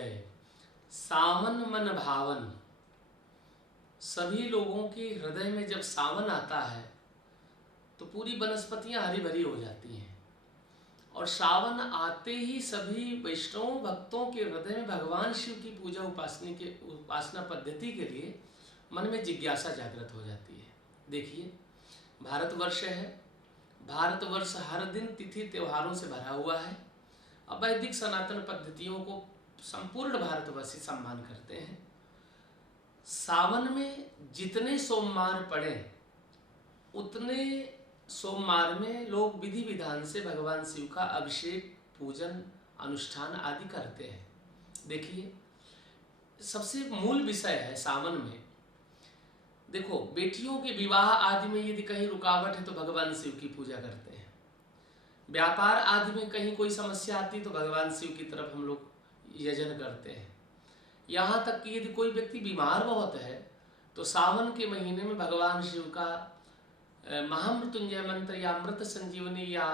जय। सावन मन भावन। सभी लोगों के हृदय में जब सावन आता है तो पूरी वनस्पतियां हरी भरी हो जाती हैं, और सावन आते ही सभी वैष्णव भक्तों के हृदय में भगवान शिव की पूजा उपासना पद्धति के लिए मन में जिज्ञासा जागृत हो जाती है। देखिए, भारतवर्ष है, भारतवर्ष हर दिन तिथि त्योहारों से भरा हुआ है। वैदिक सनातन पद्धतियों को संपूर्ण भारतवासी सम्मान करते हैं। सावन में जितने सोमवार पड़े उतने सोमवार में लोग विधि विधान से भगवान शिव का अभिषेक, पूजन, अनुष्ठान आदि करते हैं। देखिए, सबसे मूल विषय है सावन में, देखो, बेटियों के विवाह आदि में यदि कहीं रुकावट है तो भगवान शिव की पूजा करते हैं। व्यापार आदि में कहीं कोई समस्या आती तो भगवान शिव की तरफ हम लोग यजन करते हैं। यहाँ तक कि यदि कोई व्यक्ति बीमार बहुत है तो सावन के महीने में भगवान शिव का महामृत्युंजय मंत्र या अमृत संजीवनी या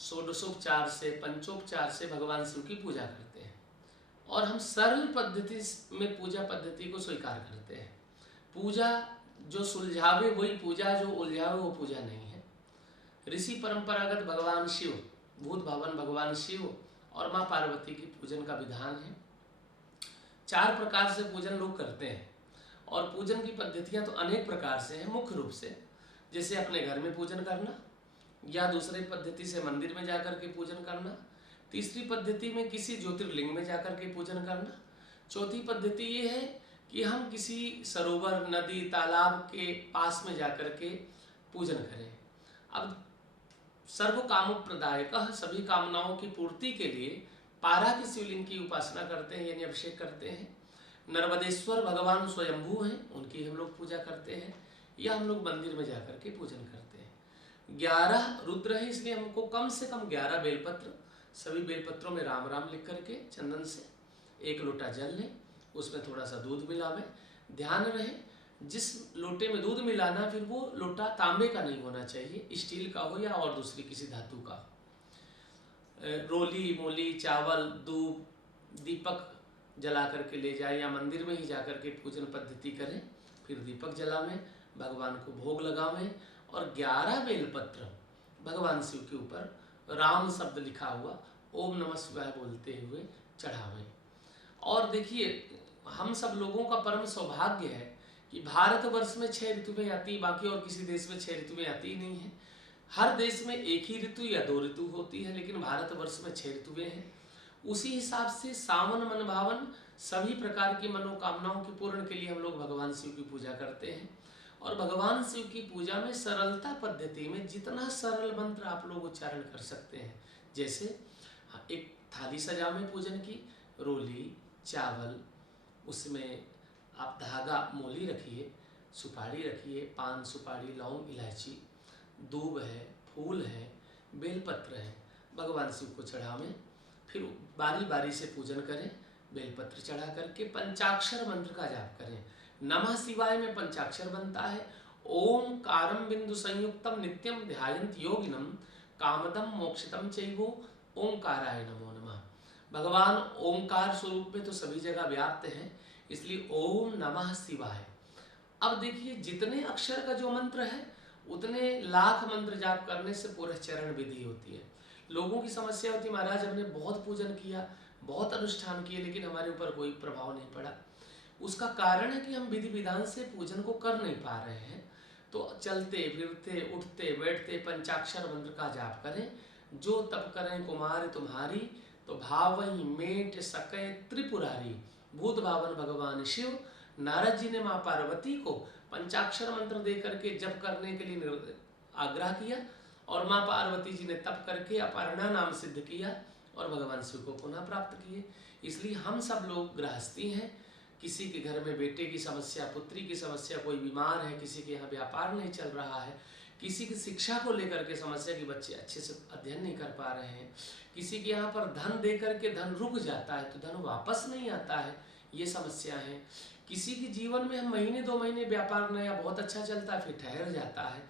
षोडशोपचार से, पंचोपचार से भगवान शिव की पूजा करते हैं। और हम सरल पद्धति में पूजा पद्धति को स्वीकार करते हैं। पूजा जो सुलझावे वही पूजा, जो उलझावे वो पूजा नहीं है। ऋषि परंपरागत भगवान शिव, भूत भवन भगवान शिव और माँ पार्वती की पूजन का विधान है। 4 प्रकार से पूजन लोग करते हैं, और पूजन की पद्धतियां तो अनेक प्रकार से हैं। मुख्य रूप से जैसे अपने घर में पूजन करना, या दूसरी पद्धति से मंदिर में जाकर के पूजन करना, तीसरी पद्धति में किसी ज्योतिर्लिंग में जाकर के पूजन करना, चौथी पद्धति ये है कि हम किसी सरोवर, नदी, तालाब के पास में जाकर के पूजन करें। अब सर्व कामप्रदायक, सभी कामनाओं की पूर्ति के लिए पारा के शिवलिंग की उपासना करते हैं, यानी अभिषेक करते हैं। नर्मदेश्वर भगवान स्वयंभू हैं, उनकी हम लोग पूजा करते हैं, या हम लोग मंदिर में जाकर के पूजन करते हैं। 11 रुद्र है, इसलिए हमको कम से कम 11 बेलपत्र, सभी बेलपत्रों में राम राम लिख करके चंदन से 1 लोटा जल लें, उसमें थोड़ा सा दूध मिलावें। ध्यान रहे, जिस लोटे में दूध मिलाना फिर वो लोटा तांबे का नहीं होना चाहिए, स्टील का हो या और दूसरी किसी धातु का। रोली मोली, चावल, दूब, दीपक जला करके ले जाए, या मंदिर में ही जाकर के पूजन पद्धति करें। फिर दीपक जलावें, भगवान को भोग लगावें, और 11 बेलपत्र भगवान शिव के ऊपर राम शब्द लिखा हुआ ओम नमः शिवाय बोलते हुए चढ़ावें। और देखिए, हम सब लोगों का परम सौभाग्य है कि भारतवर्ष में 6 ऋतुएं आती, बाकी और किसी देश में 6 ऋतुएं आती नहीं है। हर देश में एक ही ऋतु या 2 ऋतु होती है, लेकिन भारतवर्ष में 6 ऋतुएं हैं। उसी हिसाब से सावन मन भावन, सभी प्रकार की मनोकामनाओं के पूर्ण के लिए हम लोग भगवान शिव की पूजा करते हैं। और भगवान शिव की पूजा में सरलता पद्धति में जितना सरल मंत्र आप लोग उच्चारण कर सकते हैं, जैसे एक थाली सजावें पूजन की, रोली, चावल, उसमें आप धागा मोली रखिए, सुपारी रखिए, पान सुपारी, लौंग, इलायची, दूब है, फूल है, बेलपत्र है, भगवान शिव को चढ़ावें। फिर बारी बारी से पूजन करें, बेलपत्र चढ़ा करके पंचाक्षर मंत्र का जाप करें। नमः शिवाय में पंचाक्षर बनता है, ओंकारम बिंदु संयुक्तम नित्यम ध्यायन्त योगिनम कामदम मोक्षतम चैवो ओंकाराय नमो नमः। भगवान ओंकार स्वरूप में तो सभी जगह व्याप्त हैं, इसलिए ओम नमः शिवाय। अब देखिए, जितने अक्षर का जो मंत्र है उतने लाख मंत्र जाप करने से पूरा चरण विधि होती है। लोगों की समस्या होती है, महाराज हमने बहुत पूजन किया, बहुत अनुष्ठान किए, लेकिन हमारे ऊपर कोई प्रभाव नहीं पड़ा। उसका कारण है कि हम विधि विधान से पूजन को कर नहीं पा रहे हैं। तो चलते फिरते, उठते बैठते पंचाक्षर मंत्र का जाप करें। जो तप करें कुमार तुम्हारी, तो भावई मेट सकै त्रिपुरारी। भूत भावन भगवान शिव, नारद जी ने माँ पार्वती को पंचाक्षर मंत्र दे करके जप करने के लिए आग्रह किया, और माँ पार्वती जी ने तप करके अपर्णा नाम सिद्ध किया और भगवान शिव को पुनः प्राप्त किए। इसलिए हम सब लोग गृहस्थी हैं, किसी के घर में बेटे की समस्या, पुत्री की समस्या, कोई बीमार है, किसी के यहाँ व्यापार नहीं चल रहा है, किसी की शिक्षा को लेकर के समस्या कि बच्चे अच्छे से अध्ययन नहीं कर पा रहे हैं, किसी के यहाँ पर धन दे करके धन रुक जाता है तो धन वापस नहीं आता है, ये समस्या है। किसी के जीवन में हम महीने 2 महीने व्यापार नया बहुत अच्छा चलता है फिर ठहर जाता है।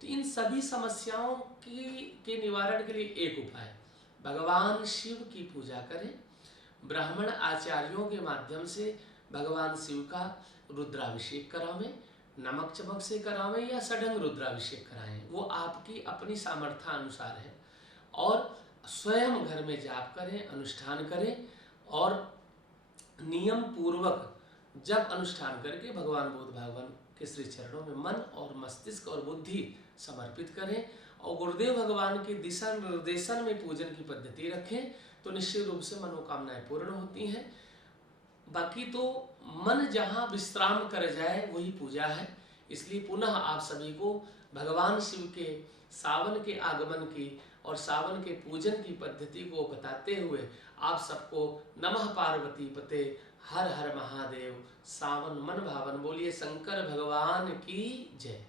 तो इन सभी समस्याओं के निवारण के लिए एक उपाय, भगवान शिव की पूजा करें, ब्राह्मण आचार्यों के माध्यम से भगवान शिव का रुद्राभिषेक करावें, नमक चमक से करावें या सडंग रुद्राभिषेक कराएं, वो आपकी अपनी सामर्थ्य अनुसार है। और स्वयं घर में जाप करें, अनुष्ठान करें और नियम पूर्वक जब अनुष्ठान करके भगवान बुद्ध भगवान के श्री चरणों में मन और मस्तिष्क और बुद्धि समर्पित करें और गुरुदेव भगवान के दिशा निर्देशन में पूजन की पद्धति रखें तो निश्चित रूप से मनोकामनाएं पूर्ण होती हैं। बाकी तो मन जहाँ विश्राम कर जाए वही पूजा है। इसलिए पुनः आप सभी को भगवान शिव के सावन के आगमन की और सावन के पूजन की पद्धति को बताते हुए आप सबको नमः पार्वती पते हर हर महादेव, सावन मन भावन। बोलिए शंकर भगवान की जय।